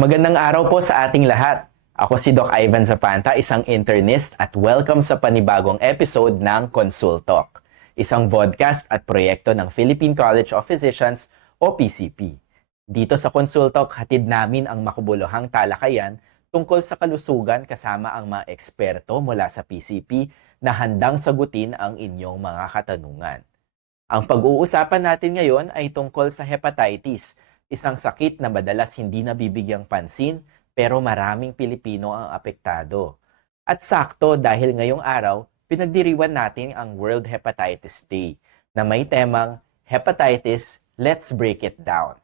Magandang araw po sa ating lahat. Ako si Doc Ivan Zapanta, isang internist at welcome sa panibagong episode ng Consult Talk, isang podcast at proyekto ng Philippine College of Physicians o PCP. Dito sa Consult Talk, hatid namin ang makabuluhang talakayan tungkol sa kalusugan kasama ang mga eksperto mula sa PCP na handang sagutin ang inyong mga katanungan. Ang pag-uusapan natin ngayon ay tungkol sa hepatitis, isang sakit na madalas hindi nabibigyang pansin pero maraming Pilipino ang apektado. At sakto dahil ngayong araw, pinagdiriwan natin ang World Hepatitis Day na may temang Hepatitis, Let's Break It Down.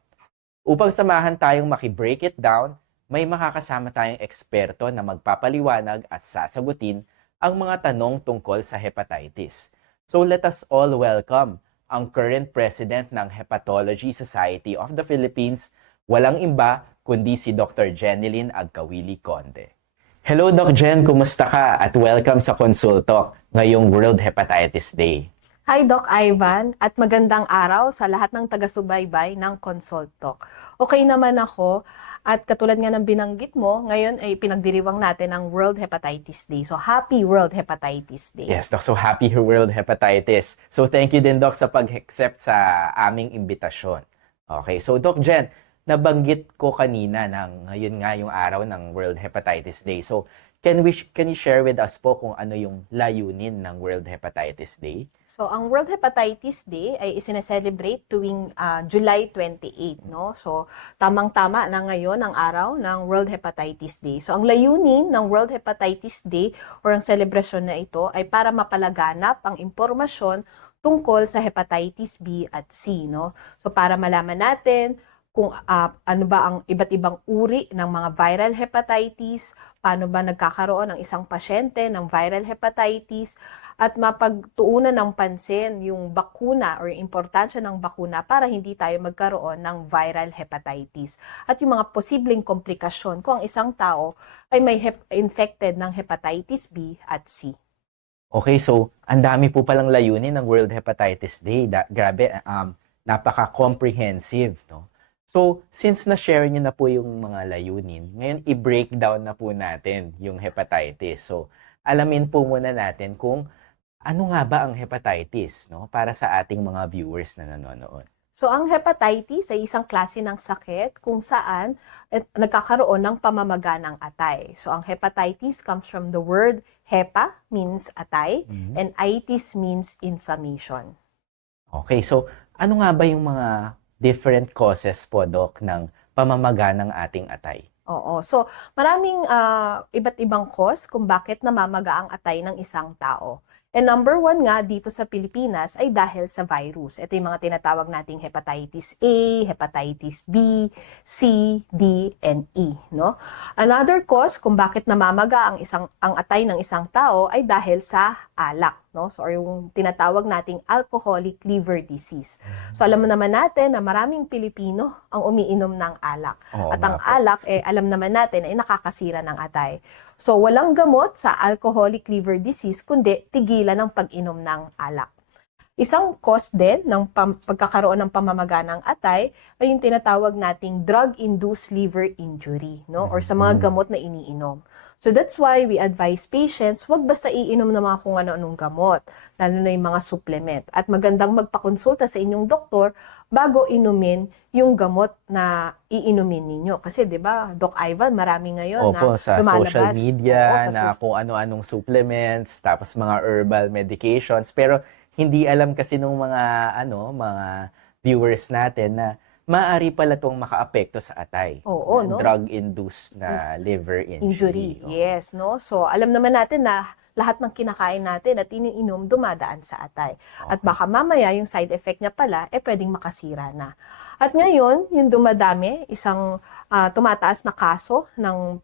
Upang samahan tayong maki-break it down, may makakasama tayong eksperto na magpapaliwanag at sasagutin ang mga tanong tungkol sa hepatitis. So let us all welcome ang current president ng Hepatology Society of the Philippines, walang iba kundi si Dr. Jenilyn Agkawili Conde. Hello Doc Jen, kumusta ka? At welcome sa Consult Talk ngayong World Hepatitis Day. Hi Doc Ivan at magandang araw sa lahat ng taga-subaybay ng Consult Talk. Okay naman ako at katulad nga ng binanggit mo, ngayon ay pinagdiriwang natin ang World Hepatitis Day. So happy World Hepatitis Day. Yes, Doc. So happy World Hepatitis. So thank you din Doc sa pag-accept sa aming imbitasyon. Okay, so Doc Jen, nabanggit ko kanina ng ngayon nga yung araw ng World Hepatitis Day. So can you share with us po kung ano yung layunin ng World Hepatitis Day? So, ang World Hepatitis Day ay isineselebrate tuwing July 28, no? So, tamang-tama na ngayon ang araw ng World Hepatitis Day. So, ang layunin ng World Hepatitis Day or ang selebrasyon na ito ay para mapalaganap ang impormasyon tungkol sa hepatitis B at C, no? So, para malaman natin kung ano ba ang iba't ibang uri ng mga viral hepatitis, paano ba nagkakaroon ang isang pasyente ng viral hepatitis, at mapagtuunan ng pansin yung bakuna or yung importansya ng bakuna para hindi tayo magkaroon ng viral hepatitis. At yung mga posibleng komplikasyon kung ang isang tao ay may infected ng hepatitis B at C. Okay, so ang dami po palang layunin ng World Hepatitis Day. Grabe, napaka-comprehensive, no? So, since na-share nyo na po yung mga layunin, ngayon i-breakdown na po natin yung hepatitis. So, alamin po muna natin kung ano nga ba ang hepatitis, no? Para sa ating mga viewers na nanonood. So, ang hepatitis ay isang klase ng sakit kung saan nagkakaroon ng pamamaga ng atay. So, ang hepatitis comes from the word hepa, means atay, and itis means inflammation. Okay, so ano nga ba yung mga different causes po, Doc, ng pamamaga ng ating atay? Oo. So, maraming iba't ibang cause kung bakit namamaga ang atay ng isang tao. And number one nga dito sa Pilipinas ay dahil sa virus. Ito yung mga tinatawag nating hepatitis A, hepatitis B, C, D, and E, no? Another cause kung bakit namamaga ang atay ng isang tao ay dahil sa alak, no? So, or yung tinatawag nating alcoholic liver disease. So, alam mo naman natin na maraming Pilipino ang umiinom ng alak. Oo, At ang nga po. alak, alam naman natin ay nakakasira ng atay. So, walang gamot sa alcoholic liver disease kundi tigilan ng pag-inom ng alak. Isang cause din ng pagkakaroon ng pamamaga ng atay ay yung tinatawag nating drug-induced liver injury, no? Or sa mga gamot na iniinom. So that's why we advise patients, wag basta iinom ng mga kung ano-anong gamot, lalo na yung mga supplement. At magandang magpakonsulta sa inyong doktor bago inumin yung gamot na iinumin ninyo. Kasi 'di ba, Doc Ivan, marami ngayon Opo, na sa lumalabas. social media, Oo, na kung ano-anong supplements, tapos mga herbal medications, pero hindi alam kasi nung mga viewers natin na maaari pala itong makaapekto sa atay. Oo, Na no? Drug-induced na liver injury. Oo. Yes, no? So, alam naman natin na lahat ng kinakain natin at iniinom dumadaan sa atay. At baka mamaya yung side effect niya pala, pwedeng makasira na. At ngayon, yung dumadami, isang tumataas na kaso ng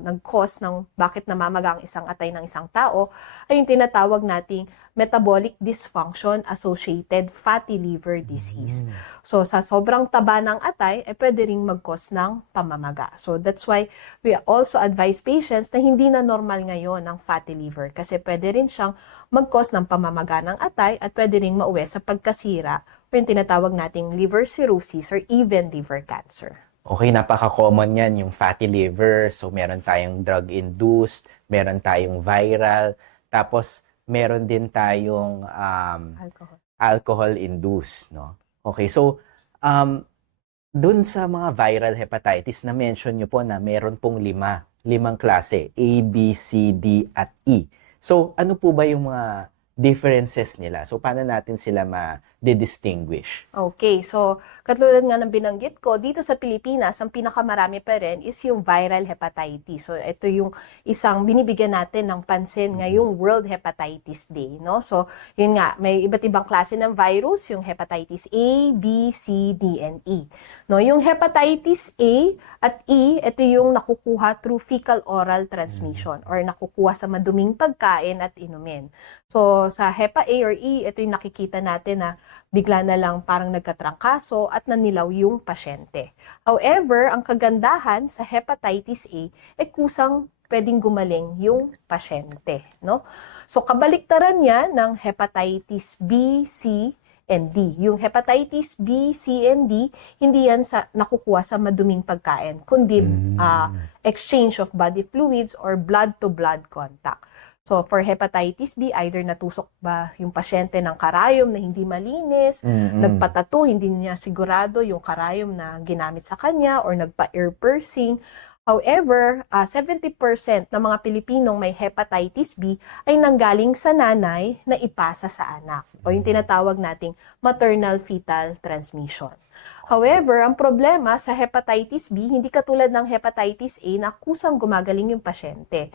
nag-cause ng bakit namamaga ang isang atay ng isang tao, ay yung tinatawag nating metabolic dysfunction associated fatty liver disease. So, sa sobrang taba ng atay, pwede ring mag-cause ng pamamaga. So, that's why we also advise patients na hindi na normal ngayon ng fatty liver kasi pwede rin siyang mag-cause ng pamamaga ng atay at pwede ring mauwi sa pagkasira o yung tinatawag nating liver cirrhosis or even liver cancer. Okay, napaka-common yan, yung fatty liver. So, meron tayong drug-induced, meron tayong viral, tapos meron din tayong Alcohol. alcohol-induced, no? Okay, so, um, dun sa mga viral hepatitis na mention nyo po na meron pong limang klase, A, B, C, D, at E. So, ano po ba yung mga differences nila? So, paano natin sila ma-distinguish? Okay, so katulad nga ng binanggit ko, dito sa Pilipinas, ang pinakamarami pa rin is yung viral hepatitis. So ito yung isang binibigyan natin ng pansin ngayong World Hepatitis Day, no? So yun nga, may iba't ibang klase ng virus, yung hepatitis A, B, C, D, and E. No, yung hepatitis A at E, ito yung nakukuha through fecal oral transmission or nakukuha sa maduming pagkain at inumin. So sa Hepa A or E, ito yung nakikita natin na bigla na lang parang nagkatrangkaso at nanilaw yung pasyente. However, ang kagandahan sa hepatitis A ay kusang pwedeng gumaling yung pasyente, no? So kabaliktaran niya ng hepatitis B, C, and D. Yung hepatitis B, C, and D, hindi yan nakukuha sa maduming pagkain, kundi exchange of body fluids or blood-to-blood contact. So, for hepatitis B, either natusok ba yung pasyente ng karayom na hindi malinis, nagpatato, hindi niya sigurado yung karayom na ginamit sa kanya, or nagpa-ear piercing. However, 70% ng mga Pilipinong may hepatitis B ay nanggaling sa nanay na ipasa sa anak, o yung tinatawag nating maternal-fetal transmission. However, ang problema sa hepatitis B, hindi katulad ng hepatitis A na kusang gumagaling yung pasyente.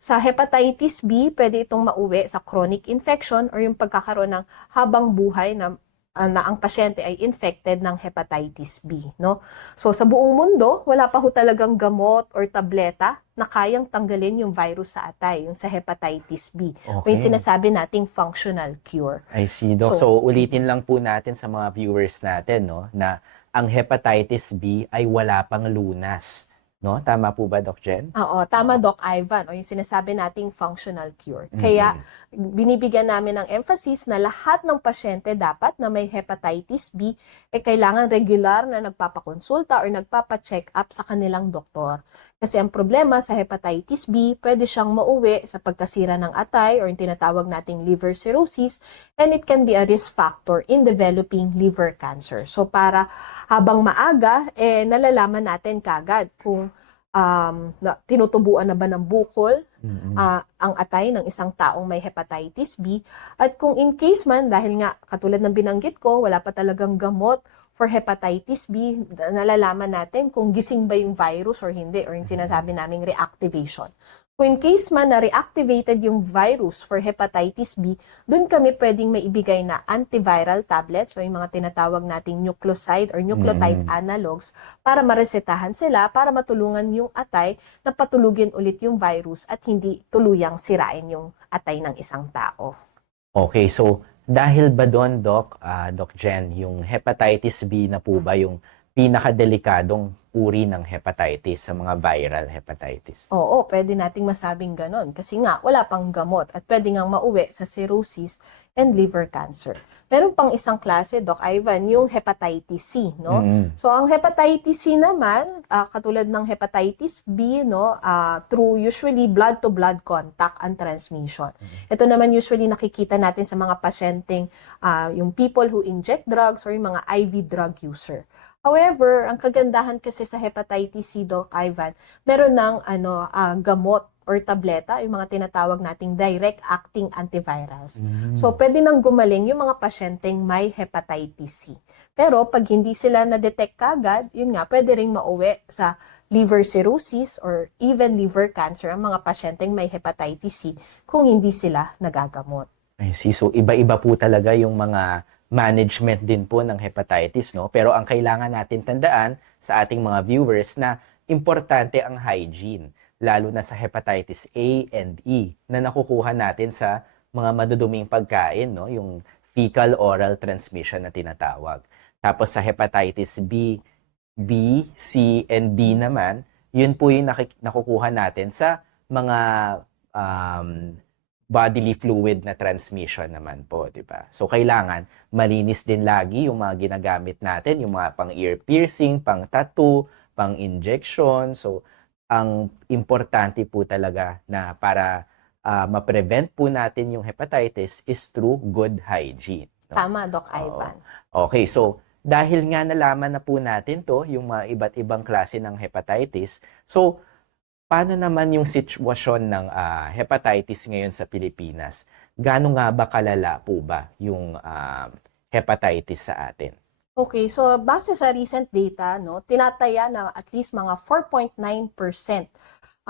Sa hepatitis B, pwede itong mauwi sa chronic infection or yung pagkakaroon ng habang buhay na ang pasyente ay infected ng hepatitis B, no? So sa buong mundo, wala pa ho talagang gamot or tableta na kayang tanggalin yung virus sa atay, yung sa hepatitis B. O yung sinasabi nating functional cure. I see, Doc. So, ulitin lang po natin sa mga viewers natin, no, na ang hepatitis B ay wala pang lunas. No? Tama po ba, Doc Jen? Oo, tama Doc Ivan, o yung sinasabi nating functional cure. Kaya binibigyan namin ng emphasis na lahat ng pasyente dapat na may hepatitis B ay kailangan regular na nagpapakonsulta or nagpapa-check up sa kanilang doktor. Kasi ang problema sa hepatitis B, pwede siyang mauwi sa pagkasira ng atay or yung tinatawag nating liver cirrhosis, and it can be a risk factor in developing liver cancer. So para habang maaga, nalalaman natin kagad kung tinutubuan na ba ng bukol ang atay ng isang taong may hepatitis B, at kung in case man, dahil nga katulad ng binanggit ko, wala pa talagang gamot for hepatitis B, nalalaman natin kung gising ba yung virus or hindi, or yung sinasabi naming reactivation. Kung in case man na reactivated yung virus for hepatitis B, dun kami pwedeng maibigay na antiviral tablets o yung mga tinatawag nating nucleoside or nucleotide analogs para maresetahan sila para matulungan yung atay na patulugin ulit yung virus at hindi tuluyang sirain yung atay ng isang tao. Okay, so dahil ba doon, Doc Jen, yung hepatitis B na po ba yung pinakadelikadong uri ng hepatitis sa mga viral hepatitis? Oo, pwede nating masabing ganon kasi nga wala pang gamot at pwede ngang mauwi sa cirrhosis and liver cancer. Meron pang isang klase, Doc Ivan, yung hepatitis C, no? So ang hepatitis C naman, katulad ng hepatitis B, no, through usually blood-to-blood contact and transmission. Ito naman usually nakikita natin sa mga pasyenteng yung people who inject drugs or yung mga IV drug user. However, ang kagandahan kasi sa hepatitis C, Doc Ivan, meron ng gamot or tableta, yung mga tinatawag nating direct-acting antivirals. So, pwede nang gumaling yung mga pasyenteng may hepatitis C. Pero pag hindi sila na-detect kagad, yun nga, pwede ring mauwi sa liver cirrhosis or even liver cancer ang mga pasyenteng may hepatitis C kung hindi sila nagagamot. I see. So, iba-iba po talaga yung mga management din po ng hepatitis, no? Pero ang kailangan natin tandaan sa ating mga viewers na importante ang hygiene, lalo na sa hepatitis A and E na nakukuha natin sa mga maduduming pagkain, no? Yung fecal oral transmission na tinatawag. Tapos sa hepatitis B, C, and D naman, yun po yung nakukuha natin sa mga bodily fluid na transmission naman po, di ba? So, kailangan malinis din lagi yung mga ginagamit natin, yung mga pang-ear piercing, pang-tattoo, pang-injection. So, ang importante po talaga na para ma-prevent po natin yung hepatitis is through good hygiene. No? Tama, Doc Oo. Ivan. Okay, so dahil nga nalaman na po natin to, yung mga iba't ibang klase ng hepatitis, so paano naman yung sitwasyon ng hepatitis ngayon sa Pilipinas? Gaano nga ba kalala po ba yung hepatitis sa atin? Okay, so base sa recent data, no, tinataya na at least mga 4.9%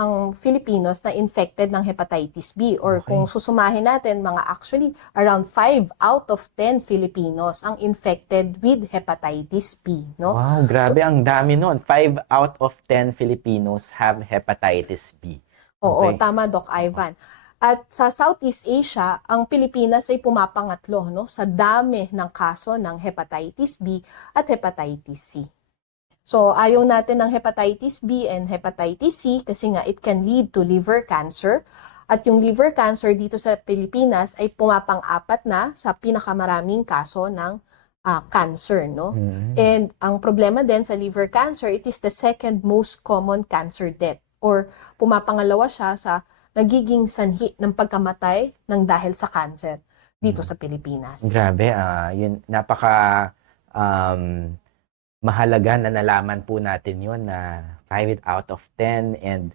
ang Filipinos na infected ng hepatitis B, or Okay. kung susumahin natin, mga actually around 5 out of 10 Filipinos ang infected with hepatitis B, no? Wow, grabe, ang dami nun. 5 out of 10 Filipinos have hepatitis B. Oo, Okay. tama, Doc Ivan. At sa Southeast Asia, ang Pilipinas ay pumapangatlo, no, sa dami ng kaso ng hepatitis B at hepatitis C. So, ayaw natin ng hepatitis B and hepatitis C kasi nga it can lead to liver cancer. At yung liver cancer dito sa Pilipinas ay pumapang-apat na sa pinakamaraming kaso ng cancer, no? Mm. And ang problema din sa liver cancer, it is the second most common cancer death, or pumapangalawa siya sa nagiging sanhi ng pagkamatay ng dahil sa cancer dito sa Pilipinas. Grabe, yun, napaka mahalaga na nalaman po natin yun na 5 out of 10 and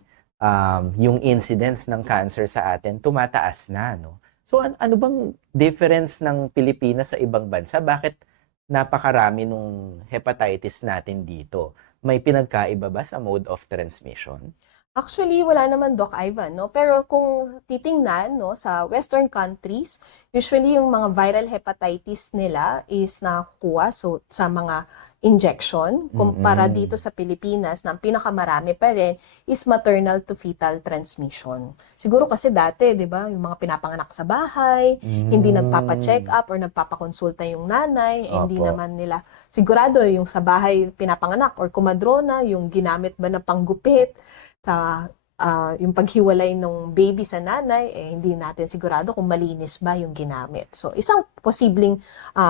yung incidence ng cancer sa atin tumataas na, no? So, ano bang difference ng Pilipinas sa ibang bansa? Bakit napakarami nung hepatitis natin dito? May pinagkaiba ba sa mode of transmission? Actually, wala naman, Doc Ivan, no? Pero kung titingnan, no, sa Western countries, usually yung mga viral hepatitis nila is nakukuha sa mga injection. Kumpara dito sa Pilipinas, na ang pinakamarami pa rin is maternal to fetal transmission. Siguro kasi dati, di ba, yung mga pinapanganak sa bahay, hindi nagpapa-check up or nagpapakonsulta yung nanay, hindi Opo. naman nila sigurado yung sa bahay pinapanganak or kumadrona, yung ginamit ba na panggupit, sa yung paghiwalay ng baby sa nanay, hindi natin sigurado kung malinis ba yung ginamit. So, isang posibleng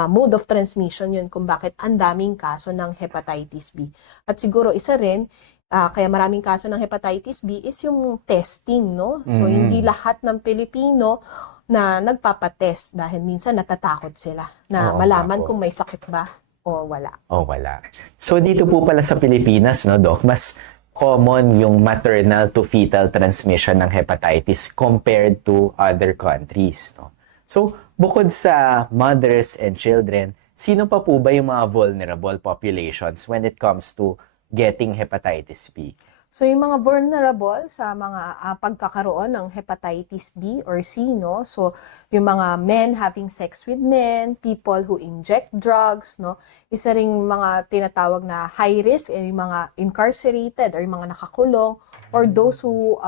mode of transmission yun kung bakit ang daming kaso ng hepatitis B. At siguro isa rin, kaya maraming kaso ng hepatitis B is yung testing, no? So, hindi lahat ng Pilipino na nagpapatest dahil minsan natatakot sila na Oo, malaman opo. kung may sakit ba o wala. Oh, wala. So, dito po pala sa Pilipinas, no, Doc, mas common yung maternal to fetal transmission ng hepatitis compared to other countries, no? So, bukod sa mothers and children, sino pa po ba yung mga vulnerable populations when it comes to getting hepatitis B? So, yung mga vulnerable sa mga pagkakaroon ng hepatitis B or C, no? So, yung mga men having sex with men, people who inject drugs, no? Isa ring mga tinatawag na high risk, yung mga incarcerated or yung mga nakakulong, or those who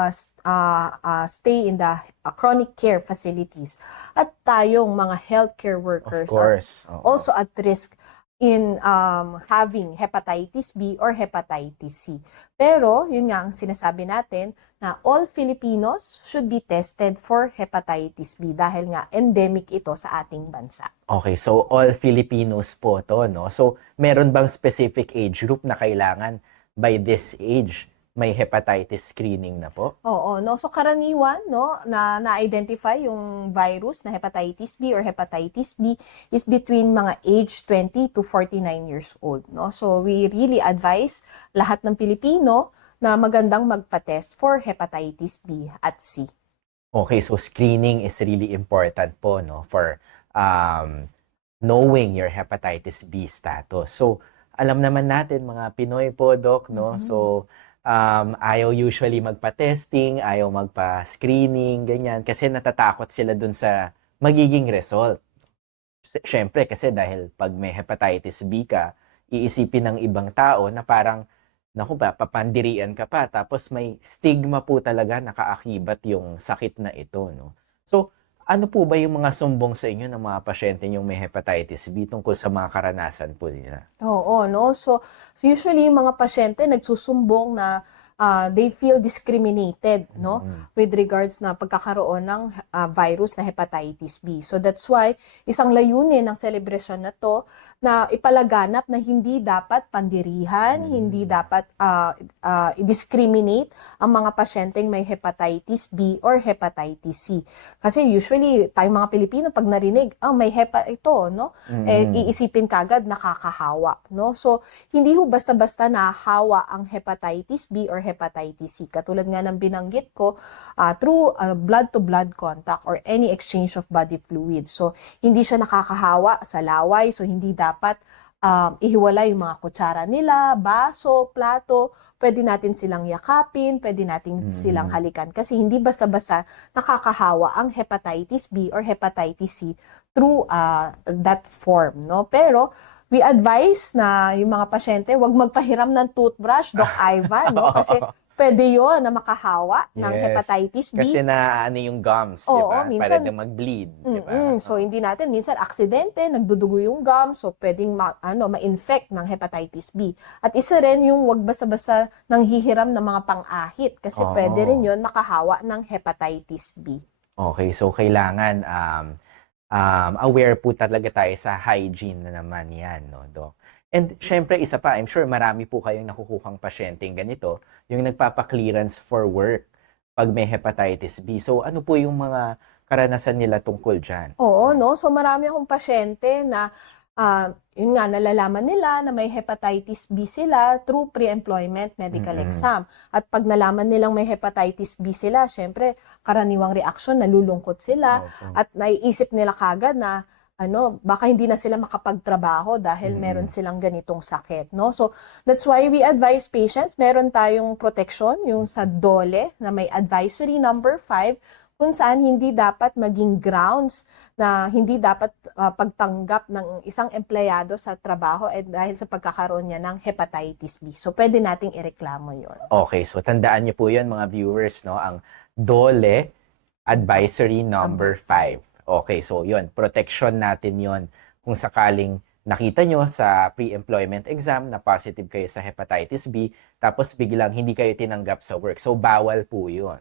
stay in the chronic care facilities. At tayong mga healthcare workers Of course. Oo. also at risk in having hepatitis B or hepatitis C. Pero, yun nga ang sinasabi natin na all Filipinos should be tested for hepatitis B dahil nga endemic ito sa ating bansa. Okay, so all Filipinos po to, no? So, meron bang specific age group na kailangan by this age may hepatitis screening na po? Oo, no? So karaniwan, no, na-identify yung virus na hepatitis B or hepatitis B is between mga age 20 to 49 years old, no? So we really advise lahat ng Pilipino na magandang magpa-test for hepatitis B at C. Okay, so screening is really important po, no, for knowing your hepatitis B status. So, alam naman natin mga Pinoy po, Doc, no? So, ayaw usually magpa-testing, ayaw magpa-screening, ganyan, kasi natatakot sila dun sa magiging result. Siyempre, kasi dahil pag may hepatitis B ka, iisipin ng ibang tao na parang, naku ba, papandirian ka pa, tapos may stigma po talaga nakaakibat yung sakit na ito, no? So, ano po ba yung mga sumbong sa inyo ng mga pasyente yung may hepatitis B tungkol sa mga karanasan po nila? Oo, no? So usually, yung mga pasyente nagsusumbong na they feel discriminated, no? With regards na pagkakaroon ng virus na hepatitis B. So that's why, isang layunin ng celebration na to, na ipalaganap na hindi dapat pandirihan, hindi dapat i-discriminate ang mga pasyenteng may hepatitis B or hepatitis C. Kasi usually, tayong mga Pilipino, pag narinig, may hepa ito, no? Iisipin kagad nakakahawa, no? So, hindi ho basta-basta nahawa ang hepatitis B or hepatitis C. Katulad nga ng binanggit ko, through blood-to-blood contact or any exchange of body fluids. So, hindi siya nakakahawa sa laway, so hindi dapat ihiwalay yung mga kutsara nila, baso, plato, pwede natin silang yakapin, pwede natin silang halikan. Kasi hindi basta-basta nakakahawa ang hepatitis B or hepatitis C through that form, no? Pero we advise na yung mga pasyente wag magpahiram ng toothbrush, Doc Ivan, no? Kasi pwede yon na makahawa ng hepatitis B. Kasi naaano yung gums, di Oo, ba? minsan, Para mag-bleed, di ba? So, hindi natin, minsan aksidente, nagdudugo yung gums, so pwedeng ma-infect ng hepatitis B. At isa rin yung wag basta-basta nang hihiram ng mga pang-ahit kasi pwede rin yun makahawa ng hepatitis B. Okay, so kailangan aware po talaga tayo sa hygiene na naman yan, no, Doc? And syempre, isa pa, I'm sure marami po kayong nakukuhang pasyenteng ganito, yung nagpapa-clearance for work pag may hepatitis B. So, ano po yung mga karanasan nila tungkol dyan? Oo, no? So, marami akong pasyente na, yun nga, nalalaman nila na may hepatitis B sila through pre-employment medical exam. At pag nalaman nilang may hepatitis B sila, syempre, karaniwang reaksyon, nalulungkot sila. At naiisip nila kagad na, baka hindi na sila makapagtrabaho dahil meron silang ganitong sakit, no? So, that's why we advise patients, meron tayong protection, yung sa DOLE, na may advisory number 5, kung saan hindi dapat maging grounds na hindi dapat pagtanggap ng isang empleyado sa trabaho dahil sa pagkakaroon niya ng hepatitis B. So, pwede nating ireklamo yon. Okay, so tandaan niyo po yun, mga viewers, no? Ang DOLE Advisory Number 5. Okay, so yun, protection natin yun kung sakaling nakita nyo sa pre-employment exam na positive kayo sa hepatitis B, tapos biglang hindi kayo tinanggap sa work. So, bawal po yun.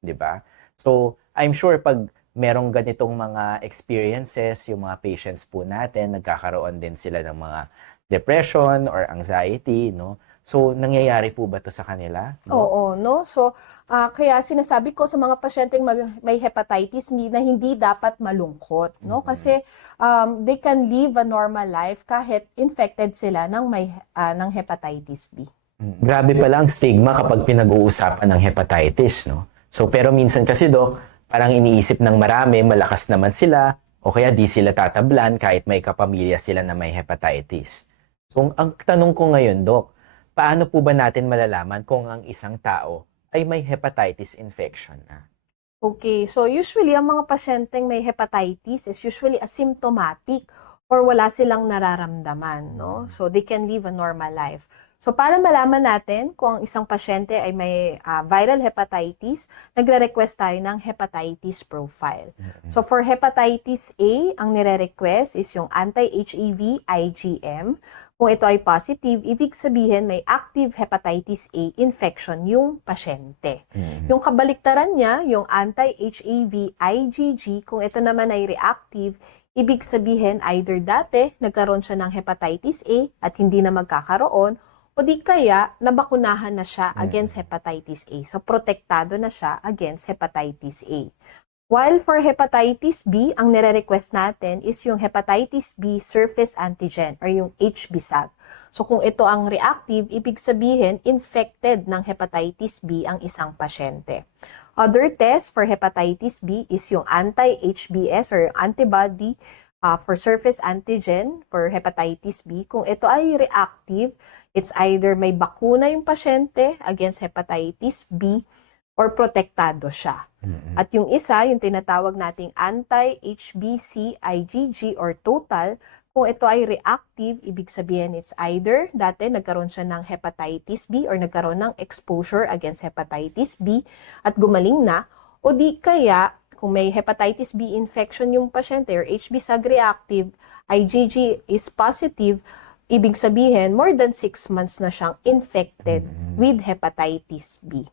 Di ba? So, I'm sure pag merong ganitong mga experiences, yung mga patients po natin, nagkakaroon din sila ng mga depression or anxiety, no? So, nangyayari po ba to sa kanila? No? Oo, no? So, kaya sinasabi ko sa mga pasyenteng may hepatitis B na hindi dapat malungkot, no? Kasi they can live a normal life kahit infected sila ng hepatitis B. Grabe pala ang stigma kapag pinag-uusapan ng hepatitis, no? So, pero minsan kasi, Doc, parang iniisip ng marami, malakas naman sila, o kaya di sila tatablan kahit may kapamilya sila na may hepatitis. So, ang tanong ko ngayon, Doc, paano po ba natin malalaman kung ang isang tao ay may hepatitis infection na? Okay, so usually ang mga pasyenteng may hepatitis is usually asymptomatic or wala silang nararamdaman, no? So they can live a normal life. So para malaman natin kung ang isang pasyente ay may viral hepatitis, nagre-request tayo ng hepatitis profile. So for hepatitis A, ang nire-request is yung anti-HAV IgM. Kung ito ay positive, ibig sabihin may active hepatitis A infection yung pasyente. Yung kabaliktaran niya, yung anti-HAV IgG, kung ito naman ay reactive, ibig sabihin either dati nagkaroon siya ng hepatitis A at hindi na magkakaroon, o di kaya nabakunahan na siya against hepatitis A. So protektado na siya against hepatitis A. While for hepatitis B, ang nire-request natin is yung hepatitis B surface antigen or yung HBsAg. So kung ito ang reactive, ibig sabihin infected ng hepatitis B ang isang pasyente. Other test for hepatitis B is yung anti-HBs or antibody for surface antigen for hepatitis B. Kung ito ay reactive, it's either may bakuna yung pasyente against hepatitis B or protektado siya. At yung isa, yung tinatawag nating anti-HBC IgG or total, kung ito ay reactive, ibig sabihin it's either dati nagkaroon siya ng hepatitis B or nagkaroon ng exposure against hepatitis B at gumaling na, o di kaya kung may hepatitis B infection yung pasyente or HB Sag reactive, IgG is positive, ibig sabihin more than 6 months na siyang infected with hepatitis B.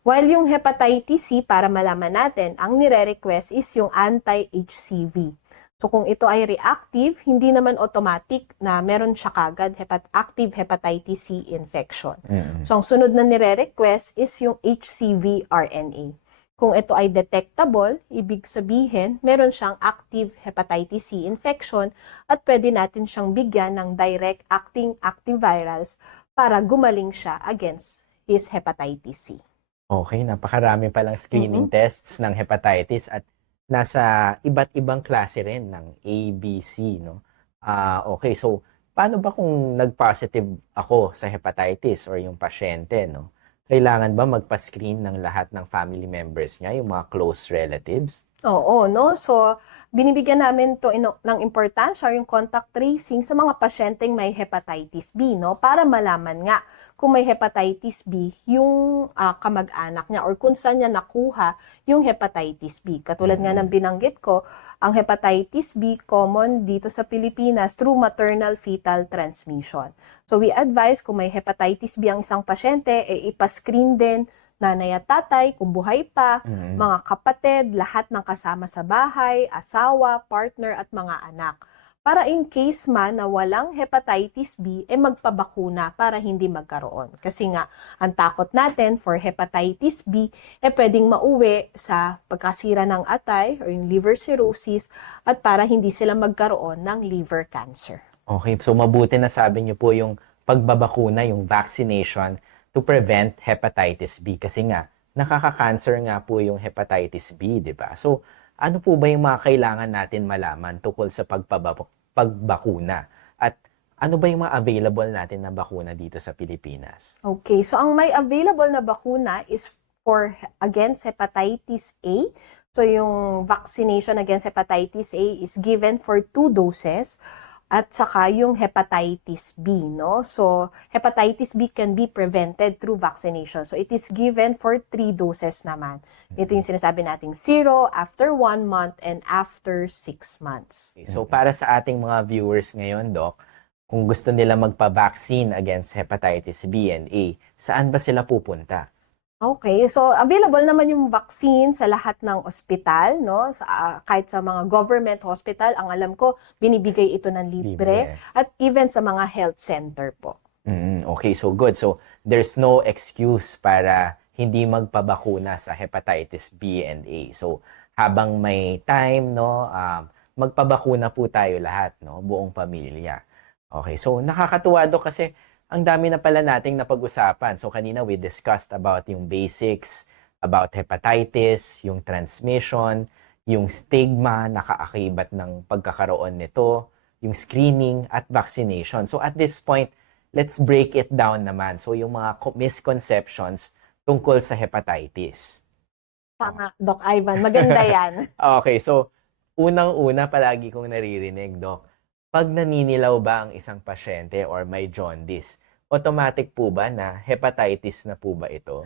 While yung hepatitis C, para malaman natin, ang nire-request is yung anti-HCV. So kung ito ay reactive, hindi naman automatic na meron siya kagad active hepatitis C infection. So ang sunod na nire-request is yung HCV RNA. Kung ito ay detectable, ibig sabihin meron siyang active hepatitis C infection at pwede natin siyang bigyan ng direct acting antivirals para gumaling siya against his hepatitis C. Okay, napakarami palang screening tests ng hepatitis at nasa iba't ibang klase rin ng A, B, C, no? Okay, so paano ba kung nag-positive ako sa hepatitis or yung pasyente, no? Kailangan ba magpa-screen ng lahat ng family members niya, yung mga close relatives? Oo, no? So, binibigyan namin to ng importansya yung contact tracing sa mga pasyenteng may hepatitis B, no? Para malaman nga kung may hepatitis B yung kamag-anak niya or kung saan niya nakuha yung hepatitis B. Katulad nga ng binanggit ko, ang hepatitis B common dito sa Pilipinas through maternal fetal transmission. So, we advise kung may hepatitis B ang isang pasyente, ipascreen din nanay at tatay, kung buhay pa, mga kapatid, lahat ng kasama sa bahay, asawa, partner at mga anak. Para in case man na walang hepatitis B, magpabakuna para hindi magkaroon. Kasi nga, ang takot natin for hepatitis B, pwedeng mauwi sa pagkasira ng atay or yung liver cirrhosis at para hindi sila magkaroon ng liver cancer. Okay, so mabuti na sabi niyo po yung pagbabakuna, yung vaccination to prevent hepatitis B kasi nga nakaka-cancer nga po yung hepatitis B, 'di ba? So, ano po ba yung mga kailangan natin malaman tungkol sa pagbakuna? At ano ba yung mga available natin na bakuna dito sa Pilipinas? Okay, so ang may available na bakuna is for against hepatitis A. So yung vaccination against hepatitis A is given for 2 doses. At saka yung hepatitis B, no? So, hepatitis B can be prevented through vaccination. So, it is given for 3 doses naman. Ito yung sinasabi nating 0, after 1 month, and after 6 months. Okay, so, para sa ating mga viewers ngayon, Doc, kung gusto nila magpa-vaccine against hepatitis B and A, saan ba sila pupunta? Okay, so available naman yung vaccine sa lahat ng ospital, no? Kahit sa mga government hospital, ang alam ko, binibigay ito ng libre. At even sa mga health center po. Okay, so good. So, there's no excuse para hindi magpabakuna sa hepatitis B and A. So, habang may time, no, magpabakuna po tayo lahat, no, buong pamilya. Okay, so nakakatuwa do kasi ang dami na pala nating napag-usapan. So kanina we discussed about yung basics, about hepatitis, yung transmission, yung stigma na kaakibat ng pagkakaroon nito, yung screening at vaccination. So at this point, let's break it down naman. So yung mga misconceptions tungkol sa hepatitis. Tama, Doc Ivan. Maganda yan. Okay, so unang-una palagi kong naririnig, Doc, pag naninilaw ba ang isang pasyente or may jaundice, automatic po ba na hepatitis na po ba ito?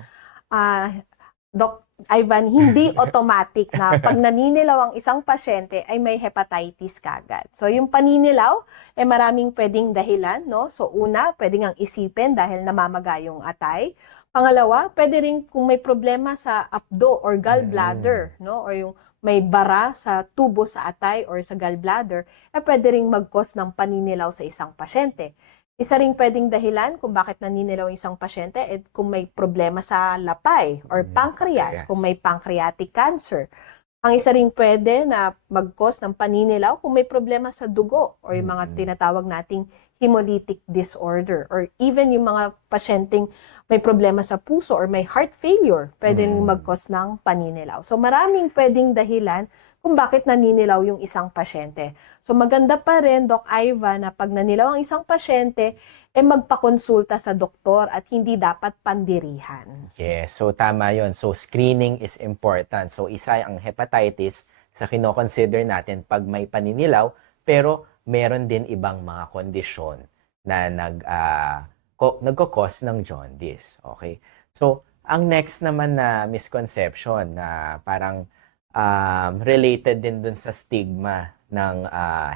Doc Ivan, hindi automatic na pag naninilaw ang isang pasyente ay may hepatitis kagad. So yung paninilaw, maraming pwedeng dahilan, no? So una, pwedeng ang isipin dahil namamaga yung atay. Pangalawa, pwede rin kung may problema sa apdo or gallbladder, no? Or yung may bara sa tubo sa atay or sa gallbladder, pwede ring mag-cause ng paninilaw sa isang pasyente. Isa ring pwedeng dahilan kung bakit naninilaw ang isang pasyente kung may problema sa lapay or pancreas, kung may pancreatic cancer. Ang isa ring pwede na mag-cause ng paninilaw kung may problema sa dugo or yung mga tinatawag nating hemolytic disorder or even yung mga pasyenteng may problema sa puso or may heart failure, pwede rin mag-cause ng paninilaw. So maraming pwedeng dahilan kung bakit naninilaw yung isang pasyente. So maganda pa rin, Doc Ivan, na pag nanilaw ang isang pasyente, magpakonsulta sa doktor at hindi dapat pandirihan. Yes, so tama yon. So screening is important. So isa ang hepatitis sa kinoconsider natin pag may paninilaw, pero meron din ibang mga kondisyon na nagko-cause ng jaundice. Okay? So, ang next naman na misconception na parang related din dun sa stigma ng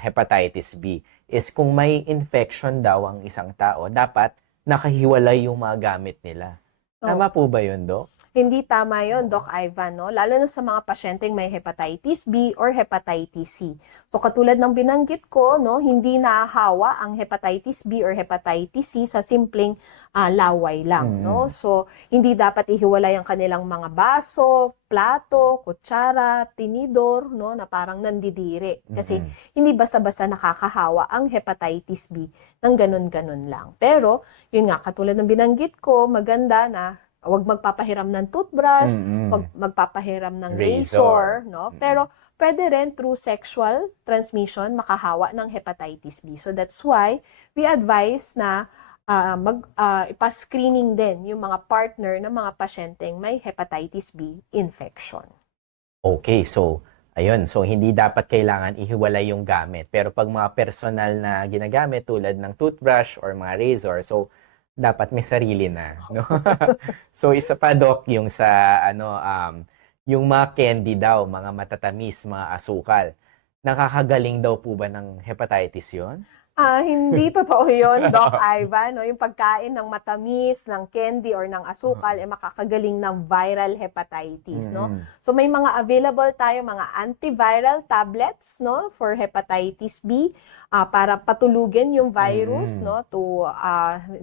hepatitis B is kung may infection daw ang isang tao, dapat nakahiwalay yung mga gamit nila. Tama po ba yun, Dok? Hindi tama yon, Doc Ivan, no? Lalo na sa mga pasyenteng may hepatitis B or hepatitis C. So katulad ng binanggit ko, no, hindi nahahawa ang hepatitis B or hepatitis C sa simpleng laway lang, no? So hindi dapat ihiwalay ang kanilang mga baso, plato, kutsara, tinidor, no, na parang nandidiri. Kasi hindi basta-basta nakakahawa ang hepatitis B ng ganun-ganun lang. Pero yun nga, katulad ng binanggit ko, maganda na huwag magpapahiram ng toothbrush, huwag magpapahiram ng razor, no? Pero pwede rin through sexual transmission makahawa ng hepatitis B. So that's why we advise na ipa-screening din yung mga partner ng mga pasyenteng may hepatitis B infection. Okay, so ayun, so hindi dapat kailangan ihiwalay yung gamit. Pero pag mga personal na ginagamit tulad ng toothbrush or mga razor, so dapat may sarili na, no? So isa pa, Doc, yung sa yung mga candy daw, mga matatamis, mga asukal. Nakakagaling daw po ba ng hepatitis 'yon? Hindi totoo yun, Doc Ivan. No? Yung pagkain ng matamis, ng candy, or ng asukal, makakagaling ng viral hepatitis. No? So may mga available tayo, mga antiviral tablets, no, for hepatitis B para patulugin yung virus, no, to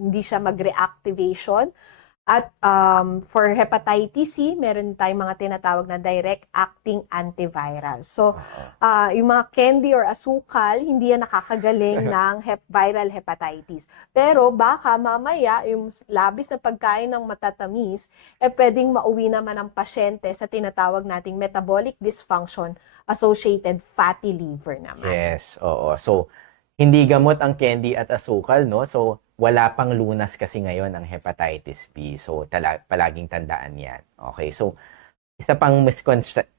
hindi siya mag-reactivation. At for hepatitis C, meron tayong mga tinatawag na direct-acting antiviral. So, yung mga candy or asukal, hindi yan nakakagaling ng viral hepatitis. Pero baka mamaya, yung labis na pagkain ng matatamis, pwedeng mauwi naman ang pasyente sa tinatawag nating metabolic dysfunction associated fatty liver naman. Yes, oo. So, hindi gamot ang candy at asukal, no? So, wala pang lunas kasi ngayon ang hepatitis B. So, palaging tandaan yan. Okay, so, isa pang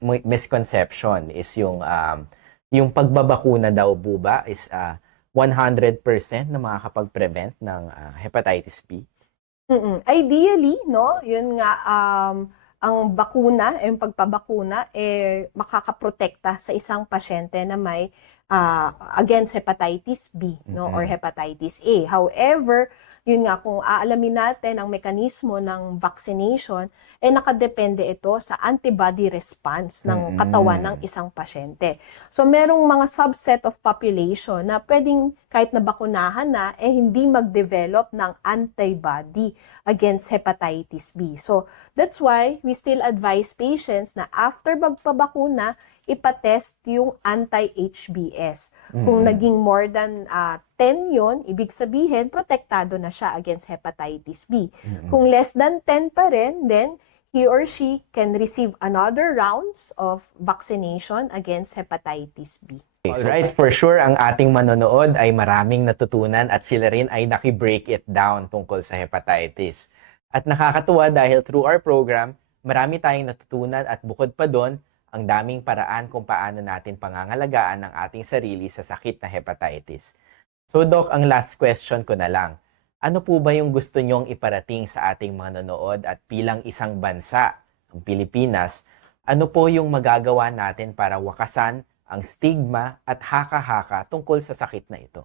misconception is yung pagbabakuna daw po ba is 100% na makakapag-prevent ng hepatitis B? Ideally, no, yun nga, ang bakuna, yung pagpabakuna, makakaprotekta sa isang pasyente na may against hepatitis B, no, or hepatitis A. However, yun nga, kung aalamin natin ang mekanismo ng vaccination, nakadepende ito sa antibody response ng katawan ng isang pasyente. So, merong mga subset of population na pwedeng kahit nabakunahan na, hindi mag-develop ng antibody against hepatitis B. So, that's why we still advise patients na after magpabakuna, ipatest yung anti-HBs. Kung naging more than 10 yon, ibig sabihin, protektado na siya against hepatitis B. Kung less than 10 pa rin, then he or she can receive another rounds of vaccination against hepatitis B. Alright, for sure, ang ating manonood ay maraming natutunan at sila rin ay naki-break it down tungkol sa hepatitis. At nakakatuwa dahil through our program, marami tayong natutunan at bukod pa doon, ang daming paraan kung paano natin pangangalagaan ang ating sarili sa sakit na hepatitis. So, Doc, ang last question ko na lang. Ano po ba yung gusto nyong iparating sa ating mga nanonood at bilang isang bansa, ang Pilipinas, ano po yung magagawa natin para wakasan ang stigma at haka-haka tungkol sa sakit na ito?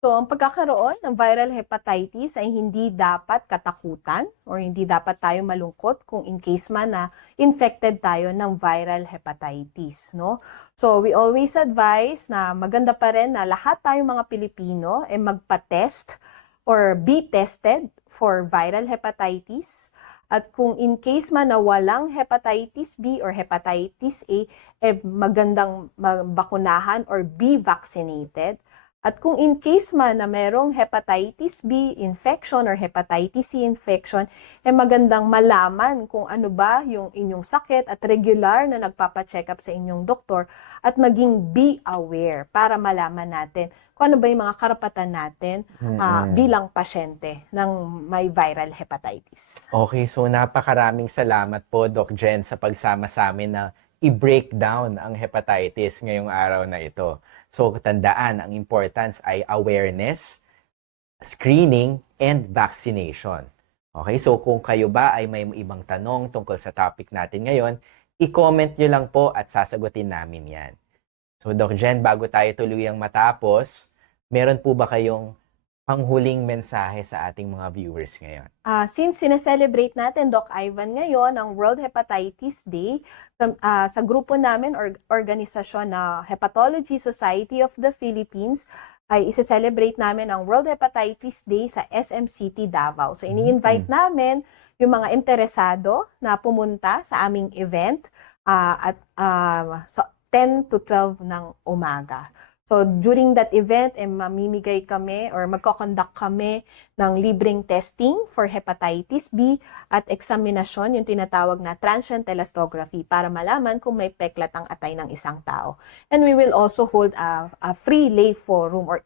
So, ang pagkakaroon ng viral hepatitis ay hindi dapat katakutan or hindi dapat tayo malungkot kung in case man na infected tayo ng viral hepatitis, no? So, we always advise na maganda pa rin na lahat tayong mga Pilipino ay magpa-test or be tested for viral hepatitis. At kung in case man na walang hepatitis B or hepatitis A, magandang bakunahan or be vaccinated. At kung in case man na merong hepatitis B infection or hepatitis C infection, magandang malaman kung ano ba yung inyong sakit at regular na nagpapacheck up sa inyong doktor at maging be aware para malaman natin kung ano ba yung mga karapatan natin bilang pasyente ng may viral hepatitis. Okay, so napakaraming salamat po, Doc Jen, sa pagsama sa amin na i-break down ang hepatitis ngayong araw na ito. So, tandaan, ang importance ay awareness, screening, and vaccination. Okay, so kung kayo ba ay may ibang tanong tungkol sa topic natin ngayon, i-comment nyo lang po at sasagutin namin yan. So, Doc Jen, bago tayo tuluyang matapos, meron po ba kayong panghuling mensahe sa ating mga viewers ngayon? Since sineselebrate natin, Doc Ivan, ngayon ang World Hepatitis Day, sa grupo namin, organisasyon na Hepatology Society of the Philippines, ay isa-celebrate namin ang World Hepatitis Day sa SM City, Davao. So, ini-invite namin yung mga interesado na pumunta sa aming event sa 10 to 12 ng umaga. So, during that event, mamimigay kami or magko-conduct kami ng libreng testing for hepatitis B at examinasyon, yung tinatawag na transient elastography, para malaman kung may peklat ang atay ng isang tao. And we will also hold a free lay forum or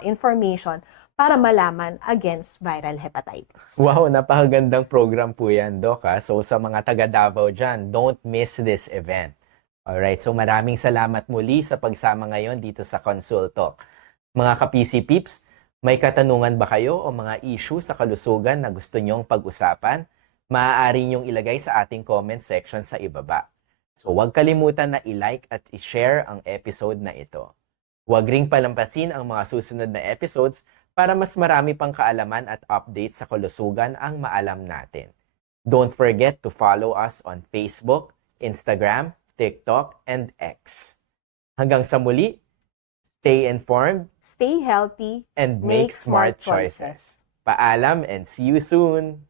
information para malaman against viral hepatitis. Wow, napakagandang program po yan, Doc. So, sa mga taga Davao dyan, don't miss this event. Alright, so maraming salamat muli sa pagsama ngayon dito sa Consult Talk. Mga ka-PC Peeps, may katanungan ba kayo o mga issue sa kalusugan na gusto nyong pag-usapan? Maaari nyong ilagay sa ating comment section sa ibaba. So huwag kalimutan na i-like at i-share ang episode na ito. Huwag ring palampasin ang mga susunod na episodes para mas marami pang kaalaman at updates sa kalusugan ang maalam natin. Don't forget to follow us on Facebook, Instagram, TikTok, and X. Hanggang sa muli, stay informed, Stay healthy, and make smart choices. Paalam and see you soon!